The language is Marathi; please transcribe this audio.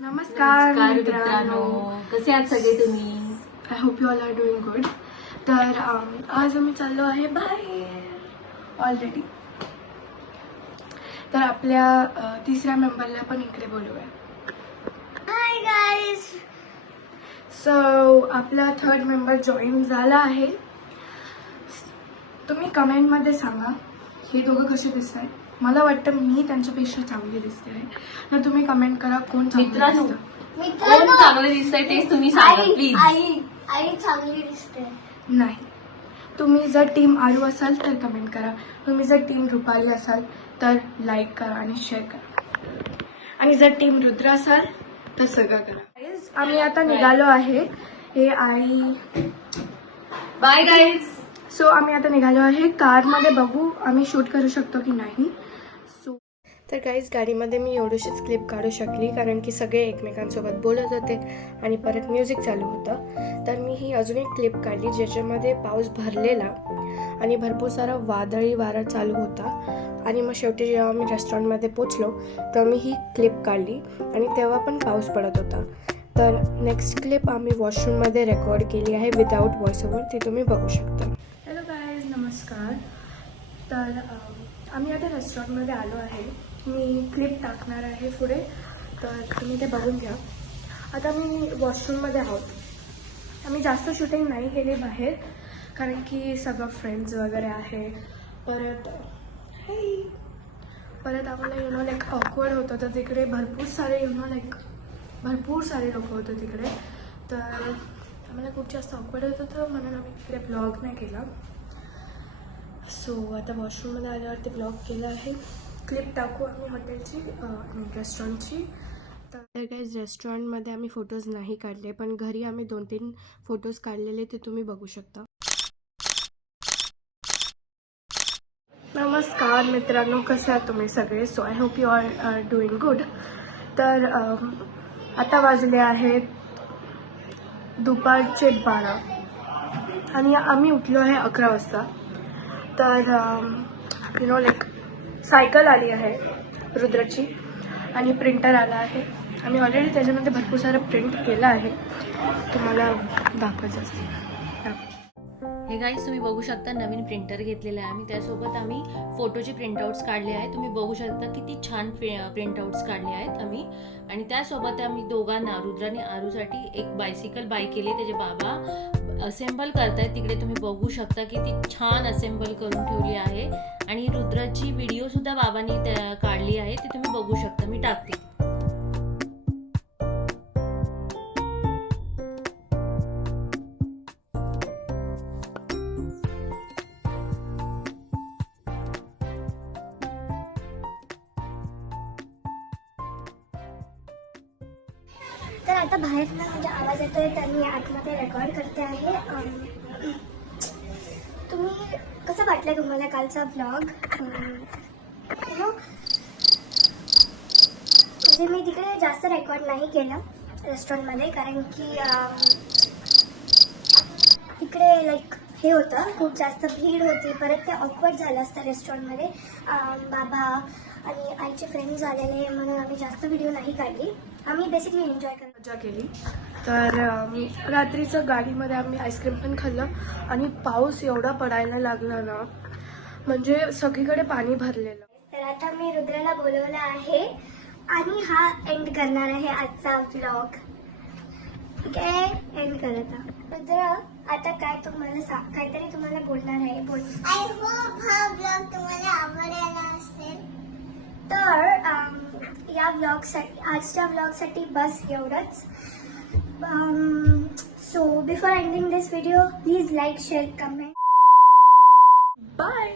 नमस्कार मित्रांनो, कसे आहात सगळे तुम्ही? I hope you all are doing good. तर आज आम्ही चाललो आहे बाहेर ऑलरेडी. तर आपल्या तिसऱ्या मेंबरला पण इकडे बोलूया. Hi guys. सो आपला थर्ड मेंबर जॉईन झाला आहे. तुम्ही कमेंटमध्ये सांगा हे दोघं कसे दिसत आहेत. मला वाटतं मी त्यांच्यापेक्षा चांगली दिसते आहे. तर तुम्ही कमेंट करा कोण मित्रांनो, चांगलं कोण चांगले दिसतंय तेच तुम्ही सांगा प्लीज. आई चांगली दिसते. नाही. तुम्ही जर टीम आरू असाल तर कमेंट करा. तुम्ही जर टीम रुपाली असाल तर लाईक करा आणि शेअर करा. आणि जर टीम रुद्र असाल तर सगळं करा. Guys, आम्ही आता निघालो आहे. हे आई बाय गाईज. सो आम्ही आता निघालो आहे. कारमध्ये बघू आम्ही शूट करू शकतो की नाही. सो तर गाईज गाडीमध्ये मी एवढीशीच क्लिप काढू शकली कारण की सगळे एकमेकांसोबत बोलत होते आणि परत म्युझिक चालू होतं. तर मी ही अजून एक क्लिप काढली ज्याच्यामध्ये पाऊस भरलेला आणि भरपूर सारा वादळी वारा चालू होता. आणि मग शेवटी जेव्हा मी रेस्टॉरंटमध्ये पोचलो तर मी ही क्लिप काढली आणि तेव्हा पण पाऊस पडत होता. तर नेक्स्ट क्लिप आम्ही वॉशरूममध्ये रेकॉर्ड केली आहे विदाऊट व्हॉइस ओव्हर. ती तुम्ही बघू शकता. हॅलो गाईज, नमस्कार. तर आम्ही आता रेस्टॉरंटमध्ये आलो आहे. मी क्लिप टाकणार आहे पुढे तर तुम्ही ते बघून घ्या. आता मी वॉशरूममध्ये आहोत. आम्ही जास्त शूटिंग नाही केली बाहेर कारण की सगळं फ्रेंड्स वगैरे आहे. परत आम्हाला लाईक ऑकवर्ड होतं. तर तिकडे भरपूर सारे भरपूर सारे लोक होते तिकडे. तर आम्हाला खूप जास्त ऑकवर्ड होत होतं म्हणून आम्ही तिकडे ब्लॉग नाही केला. सो आता वॉशरूममध्ये आल्यावरती ब्लॉग केला आहे. क्लिप टाकू आम्ही हॉटेलची रेस्टॉरंटची. तर गाईज रेस्टॉरंटमध्ये आम्ही फोटोज नाही काढले पण घरी आम्ही 2-3 फोटोज काढलेले ते तुम्ही बघू शकता. नमस्कार मित्रांनो, कसे आहात तुम्ही सगळे. So I hope you are doing good. तर आता वाजले आहेत दुपारचे 12 आणि आम्ही उठलो आहे 11 वाजता. तर लाईक सायकल आली आहे रुद्राची आणि प्रिंटर आला आहे. आम्ही ऑलरेडी त्याच्यामध्ये भरपूर सारं प्रिंट केलं आहे. तुम्हाला दाखवायचं असते. हे गाईज तुम्ही बघू शकता नवीन प्रिंटर घेतलेलं आहे आम्ही. त्यासोबत आम्ही फोटोचे प्रिंटआउट्स काढले आहेत. तुम्ही बघू शकता किती छान प्रिंटआउट्स काढले आहेत आम्ही. आणि त्यासोबत आम्ही दोघांना रुद्र आणि आरूसाठी एक बायसिकल बाय केली. त्याचे बाबा असेंबल करतायत तिकडे. तुम्ही बघू शकता किती छान असेंबल करून ठेवली आहे. आणि रुद्राची व्हिडिओ सुद्धा बाबांनी काढली आहे ती तुम्ही बघू शकता. मी टाकते. तर आता बाहेर ना म्हणजे आवाज येतोय तर मी आतमध्ये रेकॉर्ड करते आहे. तुम्ही कसं वाटलं तुम्हाला कालचा व्लॉग? म्हणजे मी तिकडे जास्त रेकॉर्ड नाही केलं रेस्टॉरंटमध्ये कारण की तिकडे लाईक हे होतं खूप जास्त भीड होती. परत ते ऑकवर्ड झालं असतं रेस्टॉरंटमध्ये. बाबा आणि आईचे फ्रेंड्स आलेले म्हणून आम्ही जास्त व्हिडिओ नाही काढली. आम्ही बेसिकली एन्जॉय मजा केली. तर रात्रीचं गाडीमध्ये आम्ही आईस्क्रीम पण खाल्लं आणि पाऊस एवढा पडायला लागला ना म्हणजे सगळीकडे पाणी भरलेलं. तर आता मी रुद्राला बोलवलं आहे आणि हा एंड करणार आहे आजचा व्लॉग. ठीक आहे, एंड करत. रुद्र आता काय तुम्हाला काहीतरी तुम्हाला बोलणार आहे. बोल. आय होप हा व्लॉग तुम्हाला आवडला असेल. तर या व्लॉगसाठी आजच्या व्लॉगसाठी बस एवढंच. So before ending this video please like share comment. Bye.